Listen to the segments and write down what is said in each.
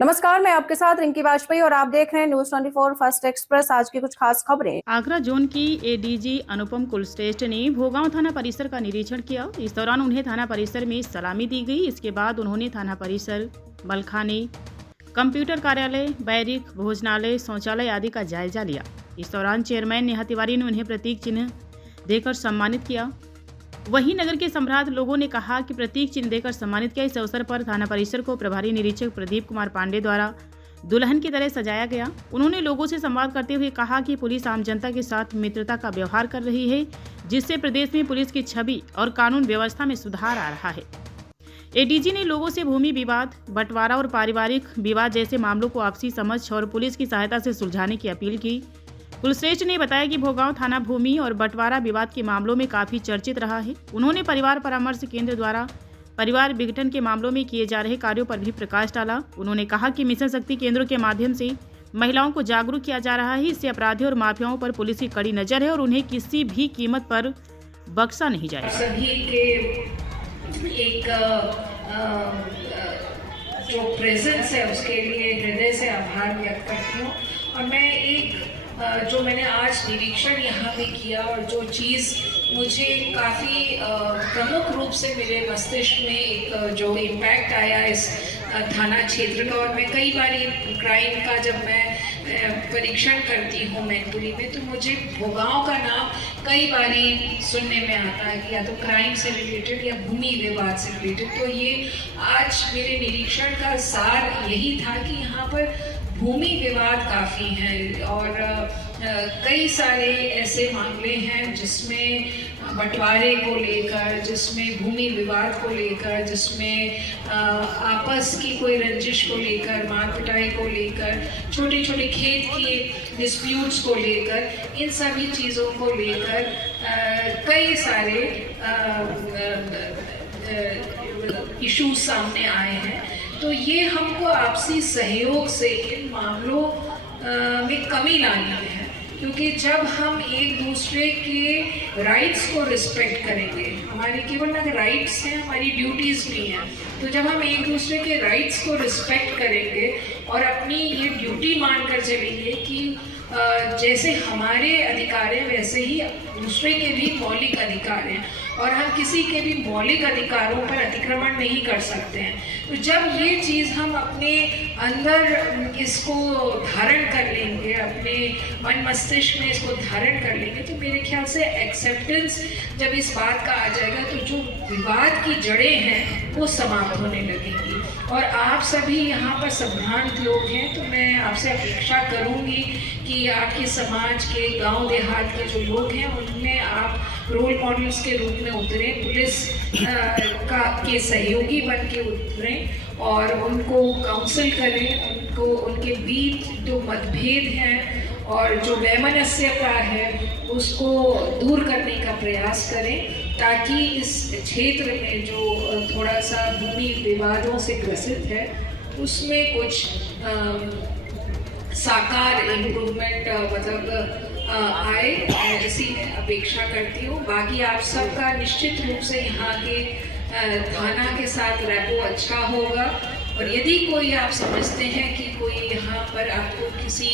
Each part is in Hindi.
नमस्कार, मैं आपके साथ रिंकी वाजपेयी और आप देख रहे हैं न्यूज 24 फर्स्ट एक्सप्रेस। आज की कुछ खास खबरें। आगरा जोन की एडीजी अनुपम कुलश्रेष्ठ ने भोगांव थाना परिसर का निरीक्षण किया। इस दौरान उन्हें थाना परिसर में सलामी दी गई। इसके बाद उन्होंने थाना परिसर, मलखाने, कंप्यूटर कार्यालय, बैरिक, भोजनालय, शौचालय आदि का जायजा लिया। इस दौरान चेयरमैन नेहा तिवारी ने उन्हें प्रतीक चिन्ह देकर सम्मानित किया। वहीं नगर के सम्राट लोगों ने कहा कि प्रतीक चिन्ह देकर सम्मानित किया। इस अवसर पर थाना परिसर को प्रभारी निरीक्षक प्रदीप कुमार पांडे द्वारा दुल्हन की तरह सजाया गया। उन्होंने लोगों से संवाद करते हुए कहा कि पुलिस आम जनता के साथ मित्रता का व्यवहार कर रही है, जिससे प्रदेश में पुलिस की छवि और कानून व्यवस्था में सुधार आ रहा है। एडीजी ने लोगों से भूमि विवाद, बंटवारा और पारिवारिक विवाद जैसे मामलों को आपसी समझ और पुलिस की सहायता से सुलझाने की अपील की। कुलश्रेष्ठ ने बताया कि भोगांव थाना भूमि और बंटवारा विवाद के मामलों में काफी चर्चित रहा है। उन्होंने परिवार परामर्श केंद्र द्वारा परिवार विघटन के मामलों में किए जा रहे कार्यों पर भी प्रकाश डाला। उन्होंने कहा कि मिशन शक्ति केंद्रों के माध्यम से महिलाओं को जागरूक किया जा रहा है। इससे अपराधियों और माफियाओं पर पुलिस की कड़ी नजर है और उन्हें किसी भी कीमत पर बख्शा नहीं जाएगा। सभी के एक जो प्रेजेंस है उसके लिए हृदय से आभार व्यक्त करती हूँ। और मैं एक जो मैंने आज निरीक्षण यहाँ पे किया और जो चीज़ मुझे काफ़ी प्रमुख रूप से मेरे मस्तिष्क में एक जो इम्पैक्ट आया इस थाना क्षेत्र का, और मैं कई बार क्राइम का जब मैं परीक्षण करती हूँ मैनपुरी में, तो मुझे भोगांव का नाम कई बारी सुनने में आता है कि या तो क्राइम से रिलेटेड या भूमि विवाद से रिलेटेड। तो ये आज मेरे निरीक्षण का सार यही था कि यहाँ पर भूमि विवाद काफ़ी हैं और कई सारे ऐसे मामले हैं जिसमें बंटवारे को लेकर, जिसमें भूमि विवाद को लेकर, जिसमें आपस की कोई रंजिश को लेकर, मार पिटाई को लेकर, छोटे छोटे खेत की डिस्प्यूट्स को लेकर, इन सभी चीज़ों को लेकर कई सारे इश्यूज सामने आए हैं। तो ये हमको आपसी सहयोग से इन मामलों में कमी लानी है, क्योंकि जब हम एक दूसरे के राइट्स को रिस्पेक्ट करेंगे, हमारे केवल ना राइट्स हैं, हमारी ड्यूटीज़ भी हैं, तो जब हम एक दूसरे के राइट्स को रिस्पेक्ट करेंगे और अपनी ये ड्यूटी मानकर चलेंगे कि जैसे हमारे अधिकार हैं वैसे ही दूसरे के भी मौलिक अधिकार हैं और हम किसी के भी मौलिक अधिकारों पर अतिक्रमण नहीं कर सकते हैं, तो जब ये चीज़ हम अपने अंदर इसको धारण कर लेंगे, अपने मन मस्तिष्क में इसको धारण कर लेंगे, तो मेरे ख्याल से एक्सेप्टेंस जब इस बात का आ जाएगा तो जो विवाद की जड़ें हैं वो समाप्त होने लगेंगी। और आप सभी यहाँ पर संभ्रांत लोग हैं, तो मैं आपसे अपेक्षा करूँगी कि आपके समाज के, गांव देहात के जो लोग हैं उनमें आप रोल मॉडल्स के रूप में उतरें, पुलिस के सहयोगी बन के उतरें और उनको काउंसिल करें, उनको उनके बीच जो मतभेद हैं और जो वैमनस्यता है उसको दूर करने का प्रयास करें, ताकि इस क्षेत्र में जो थोड़ा सा भूमि विवादों से ग्रसित है उसमें कुछ साकार इम्प्रूवमेंट आए, ऐसी मैं अपेक्षा करती हूँ। बाकी आप सबका निश्चित रूप से यहाँ के थाना के साथ रैपो अच्छा होगा, और यदि कोई आप समझते हैं कि कोई यहाँ पर आपको किसी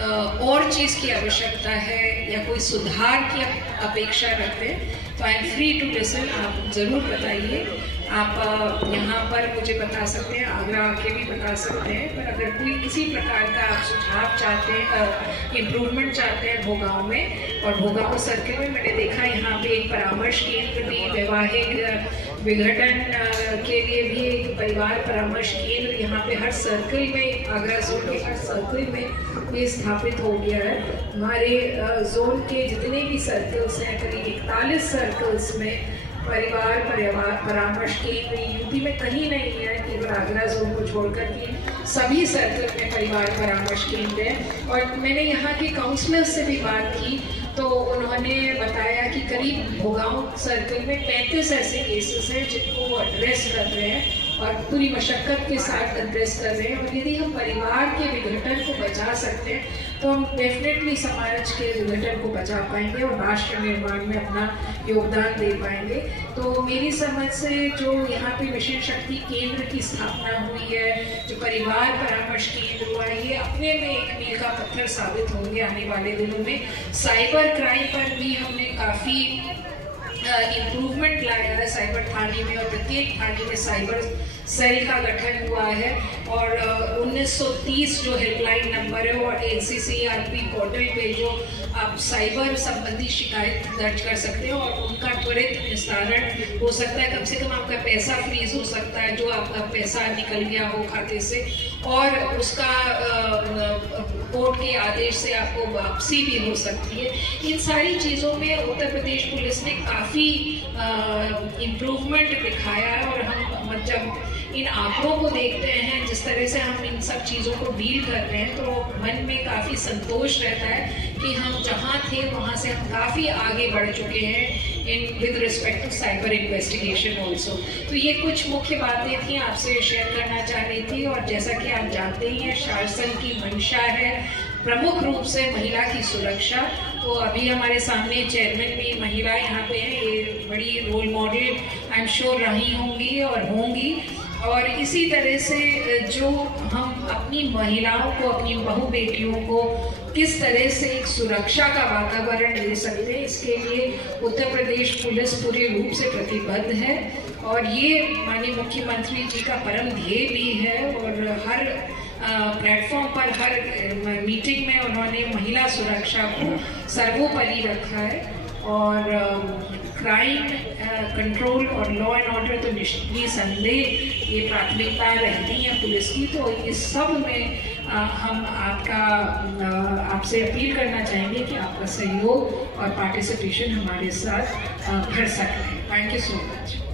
और चीज़ की आवश्यकता है या कोई सुधार की अपेक्षा रखते हैं, तो I am free to listen. आप ज़रूर बताइए। आप यहाँ पर मुझे बता सकते हैं, आगरा आके भी बता सकते हैं, पर अगर कोई किसी प्रकार का आप सुझाव चाहते हैं, इम्प्रूवमेंट चाहते हैं भोगांव में और भोगांव सर्कल में, मैंने देखा यहाँ पे एक परामर्श केंद्र भी, वैवाहिक विघटन के लिए भी एक परिवार परामर्श केंद्र यहाँ पे हर सर्कल में, आगरा जोन के हर सर्कल में ये स्थापित हो गया है। हमारे जोन के जितने भी सर्कल्स हैं, करीब 41 सर्कल्स में परिवार परामर्श केंद्र यूपी में कहीं नहीं है, केवल आगरा जोन को छोड़कर के सभी सर्कल में परिवार परामर्श केंद्र है। और मैंने यहाँ के काउंसलर्स से भी बात की तो उन्होंने बताया कि करीब भोगांव सर्कल में 35 ऐसे केसेस हैं जिनको वो एड्रेस कर रहे हैं और पूरी मशक्क़त के साथ एड्रेस कर रहे हैं। और यदि हम परिवार के विघटन को बचा सकते हैं तो हम डेफिनेटली समाज के विघटन को बचा पाएंगे और राष्ट्र निर्माण में अपना योगदान दे पाएंगे। तो मेरी समझ से जो यहाँ पे मिशन शक्ति केंद्र की स्थापना हुई है, जो परिवार परामर्श केंद्र हुआ है, ये अपने में एक मील का पत्थर साबित होंगे आने वाले दिनों में। साइबर क्राइम पर भी हमने काफ़ी इम्प्रूवमेंट लाया है साइबर थाने में, और प्रत्येक थाने में साइबर सेल का गठन हुआ है। और 1930 जो हेल्पलाइन नंबर है और NCCRP पोर्टल पे जो आप साइबर संबंधी शिकायत दर्ज कर सकते हो और उनका त्वरित निस्तारण हो सकता है। कम से कम आपका पैसा फ्रीज हो सकता है, जो आपका पैसा निकल गया हो खाते से, और उसका कोर्ट के आदेश से आपको वापसी भी हो सकती है। इन सारी चीज़ों में उत्तर प्रदेश पुलिस ने काफ़ी इम्प्रूवमेंट दिखाया है। और हम जब इन आंकड़ों को देखते हैं, जिस तरह से हम इन सब चीज़ों को डील कर रहे हैं, तो मन में काफ़ी संतोष रहता है कि हम जहाँ थे वहाँ से हम काफ़ी आगे बढ़ चुके हैं in with respect to cyber investigation also. तो ये कुछ मुख्य बातें थी, आपसे शेयर करना चाह रही थी। और जैसा कि आप जानते ही हैं, शासन की मंशा है प्रमुख रूप से महिला की सुरक्षा। तो अभी हमारे सामने चेयरमैन भी महिला यहाँ पे हैं, ये बड़ी role model I am sure रही होंगी और होंगी। और इसी तरह से जो हम अपनी महिलाओं को, अपनी बहू बेटियों को किस तरह से एक सुरक्षा का वातावरण दे सकते हैं, इसके लिए उत्तर प्रदेश पुलिस पूरे रूप से प्रतिबद्ध है। और ये माननीय मुख्यमंत्री जी का परम ध्येय भी है। और हर प्लेटफॉर्म पर, हर मीटिंग में उन्होंने महिला सुरक्षा को सर्वोपरि रखा है। और क्राइम कंट्रोल और लॉ एंड ऑर्डर तो निसंदेह ये प्राथमिकता रहती है पुलिस की। तो इस सब में हम आपसे अपील करना चाहेंगे कि आपका सहयोग और पार्टिसिपेशन हमारे साथ भर सकते हैं। Thank you so much.